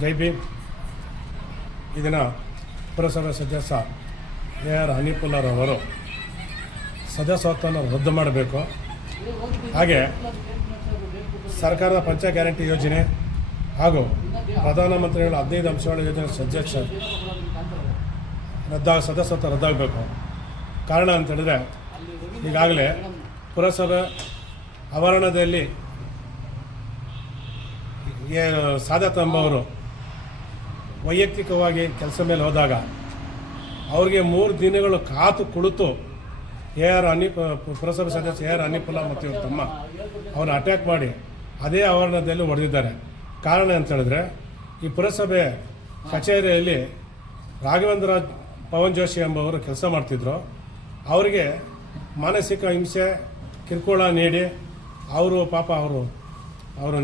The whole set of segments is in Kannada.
ಜೈ ಭೀಮ್ ಇದನ್ನು ಪುರಸಭೆ ಸದಸ್ಯ ಎ ಆರ್ ಅವರು ಸದಸ್ಯತ್ವವನ್ನು ರದ್ದು ಮಾಡಬೇಕು. ಹಾಗೆ ಸರ್ಕಾರದ ಪಂಚ ಗ್ಯಾರಂಟಿ ಯೋಜನೆ ಹಾಗೂ ಪ್ರಧಾನಮಂತ್ರಿಗಳ ಹದಿನೈದು ಅಂಶಗಳ ಯೋಜನೆ ಸದಸ್ಯ ರದ್ದ ಸದಸ್ಯತ್ವ ರದ್ದಾಗಬೇಕು. ಕಾರಣ ಅಂತ ಹೇಳಿದ್ರೆ ಈಗಾಗಲೇ ಪುರಸಭೆ ಆವರಣದಲ್ಲಿ ಸಾದತ್ ಎಂಬವರು ವೈಯಕ್ತಿಕವಾಗಿ ಕೆಲಸ ಮೇಲೆ ಹೋದಾಗ ಅವ್ರಿಗೆ ಮೂರು ದಿನಗಳು ಕಾತು ಕುಳಿತು ಎ ಆರ್ ಅನಿ ಪುರಸಭೆ ಸದಸ್ಯ ಎ ಆರ್ ಅನಿಪುಲ ಮತ್ತು ಇವ್ರ ತಮ್ಮ ಅವ್ರನ್ನ ಅಟ್ಯಾಕ್ ಮಾಡಿ ಅದೇ ಆವರಣದಲ್ಲಿ ಹೊಡೆದಿದ್ದಾರೆ. ಕಾರಣ ಅಂತ ಹೇಳಿದ್ರೆ ಈ ಪುರಸಭೆ ಕಚೇರಿಯಲ್ಲಿ ರಾಘವೇಂದ್ರ ಪವನ್ ಜೋಶಿ ಎಂಬವರು ಕೆಲಸ ಮಾಡ್ತಿದ್ರು. ಅವರಿಗೆ ಮಾನಸಿಕ ಹಿಂಸೆ, ಕಿರುಕುಳ ನೀಡಿ ಅವರು ಪಾಪ ಅವರು ಅವರು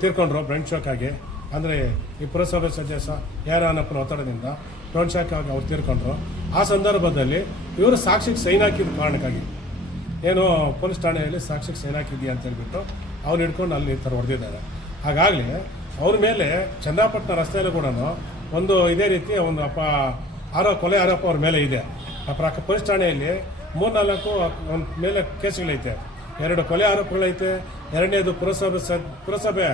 ತೀರ್ಕೊಂಡ್ರು ಬ್ರೈನ್ ಶಾಕ್ ಆಗಿ. ಅಂದರೆ ಈ ಪುರಸಭೆ ಸದಸ್ಯ ಯಾರನ್ನಪ್ಪನ ಒತ್ತಡದಿಂದ ಆಗಿ ಅವ್ರು ತೀರ್ಕೊಂಡ್ರು. ಆ ಸಂದರ್ಭದಲ್ಲಿ ಇವರು ಸಾಕ್ಷಿಗೆ ಸೈನ್ ಹಾಕಿದ ಕಾರಣಕ್ಕಾಗಿ. ಏನು ಪೊಲೀಸ್ ಠಾಣೆಯಲ್ಲಿ ಸಾಕ್ಷಿಗೆ ಸೈನ್ ಹಾಕಿದ್ಯಾ ಅಂತ ಹೇಳ್ಬಿಟ್ಟು ಅವ್ರು ಹಿಡ್ಕೊಂಡು ಅಲ್ಲಿ ಥರ ಹೊಡೆದಿದ್ದಾರೆ. ಹಾಗಾಗಲಿ ಅವ್ರ ಮೇಲೆ ಚನ್ನಪಟ್ಟಣ ರಸ್ತೆಯಲ್ಲೂ ಕೂಡ ಒಂದು ಇದೇ ರೀತಿ ಒಂದು ಅಪ ಆರೋ ಕೊಲೆ ಆರೋಪ ಅವ್ರ ಮೇಲೆ ಇದೆ. ಆ ಪ್ರಕ ಪೊಲೀಸ್ ಠಾಣೆಯಲ್ಲಿ ಮೂರ್ನಾಲ್ಕು ಒಂದು ಮೇಲೆ ಕೇಸ್ಗಳೈತೆ. ಎರಡು ಕೊಲೆ ಆರೋಪಗಳೈತೆ. ಎರಡನೇದು ಪುರಸಭೆ ಸ ಪುರಸಭೆ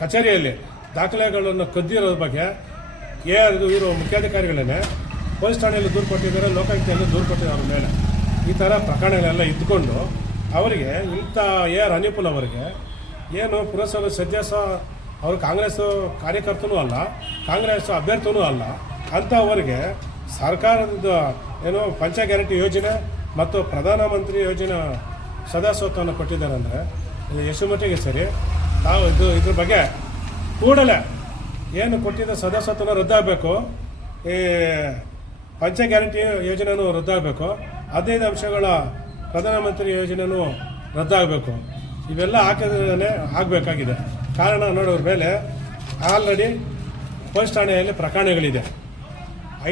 ಕಚೇರಿಯಲ್ಲಿ ದಾಖಲೆಗಳನ್ನು ಕದ್ದಿರೋದ್ರ ಬಗ್ಗೆ ಎ ಇದು ಇವರು ಮುಖ್ಯಾಧಿಕಾರಿಗಳನ್ನೇ ಪೊಲೀಸ್ ಠಾಣೆಯಲ್ಲಿ ದೂರು ಕೊಟ್ಟಿದ್ದಾರೆ ಲೋಕಾಯುಕ್ತಿಯಲ್ಲಿ ದೂರು ಕೊಟ್ಟಿದ್ದಾರೆ ಅವ್ರ ಮೇಲೆ. ಈ ಥರ ಪ್ರಕರಣಗಳೆಲ್ಲ ಇದ್ದುಕೊಂಡು ಅವರಿಗೆ ಇಂಥ ಎ ಆರ್ ಅನಿಪುಲ್ ಅವರಿಗೆ ಏನು ಪುರಸಭೆ ಸದಸ್ಯ ಅವರು ಕಾಂಗ್ರೆಸ್ ಕಾರ್ಯಕರ್ತನೂ ಅಲ್ಲ, ಕಾಂಗ್ರೆಸ್ ಅಭ್ಯರ್ಥಿನೂ ಅಲ್ಲ, ಅಂಥವರಿಗೆ ಸರ್ಕಾರದ ಏನು ಪಂಚ ಗ್ಯಾರಂಟಿ ಯೋಜನೆ ಮತ್ತು ಪ್ರಧಾನಮಂತ್ರಿ ಯೋಜನೆ ಸದಸ್ಯತ್ವವನ್ನು ಕೊಟ್ಟಿದ್ದಾರೆ ಅಂದರೆ ಎಷ್ಟು ಮಟ್ಟಿಗೆ ಸರಿ. ತಾವು ಇದು ಇದ್ರ ಬಗ್ಗೆ ಕೂಡಲೇ ಏನು ಕೊಟ್ಟಿದ್ದ ಸದಸ್ಯತ್ವನ ರದ್ದಾಗಬೇಕು, ಈ ಪಂಚ ಗ್ಯಾರಂಟಿ ಯೋಜನೆಯೂ ರದ್ದಾಗಬೇಕು, ಹದಿನೈದು ಅಂಶಗಳ ಪ್ರಧಾನಮಂತ್ರಿ ಯೋಜನೆಯೂ ರದ್ದಾಗಬೇಕು. ಇವೆಲ್ಲ ಹಾಕಿದ್ರೆ ಆಗಬೇಕಾಗಿದೆ. ಕಾರಣ ನೋಡೋರ ಮೇಲೆ ಆಲ್ರೆಡಿ ಪೊಲೀಸ್ ಠಾಣೆಯಲ್ಲಿ ಪ್ರಕರಣಗಳಿದೆ.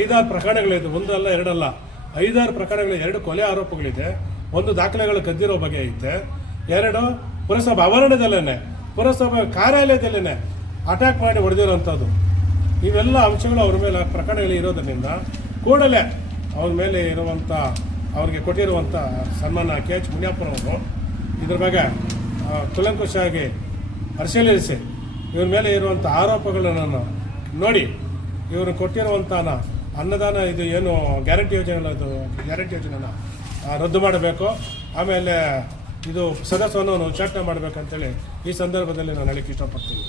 ಐದಾರು ಪ್ರಕರಣಗಳಿದೆ, ಒಂದು ಅಲ್ಲ ಎರಡಲ್ಲ ಐದಾರು ಪ್ರಕರಣಗಳು, ಎರಡು ಕೊಲೆ ಆರೋಪಗಳಿದೆ. ಒಂದು ದಾಖಲೆಗಳು ಕದ್ದಿರೋ ಬಗ್ಗೆ ಐತೆ. ಎರಡು ಪುರಸಭಾ ಆವರಣದಲ್ಲೇ ಪುರಸಭೆ ಕಾರ್ಯಾಲಯದಲ್ಲೇ ಅಟ್ಯಾಕ್ ಮಾಡಿ ಹೊಡೆದಿರೋವಂಥದ್ದು. ಇವೆಲ್ಲ ಅಂಶಗಳು ಅವ್ರ ಮೇಲೆ ಪ್ರಕರಣಗಳು ಇರೋದರಿಂದ ಕೂಡಲೇ ಅವ್ರ ಮೇಲೆ ಇರುವಂಥ, ಅವ್ರಿಗೆ ಕೊಟ್ಟಿರುವಂಥ ಸನ್ಮಾನ ಕೆ ಎಚ್ ಮುನಿಯಪ್ಪನವರು ಇದ್ರ ಬಗ್ಗೆ ಕುಲಂಕುಷಾಗಿ ಪರಿಶೀಲಿಸಿ, ಇವ್ರ ಮೇಲೆ ಇರುವಂಥ ಆರೋಪಗಳನ್ನು ನೋಡಿ, ಇವರು ಕೊಟ್ಟಿರುವಂಥ ಅನ್ನದಾನ ಇದು ಏನು ಗ್ಯಾರಂಟಿ ಯೋಜನೆ ಇದು ಗ್ಯಾರಂಟಿ ಯೋಜನೆನ ರದ್ದು ಮಾಡಬೇಕು. ಆಮೇಲೆ ಇದು ಸದಸ್ಯವನ್ನು ಉಚ್ಚಾಟನೆ ಮಾಡಬೇಕಂತೇಳಿ ಈ ಸಂದರ್ಭದಲ್ಲಿ ನಾನು ಹೇಳಕ್ಕೆ ಇಷ್ಟಪಡ್ತೀನಿ.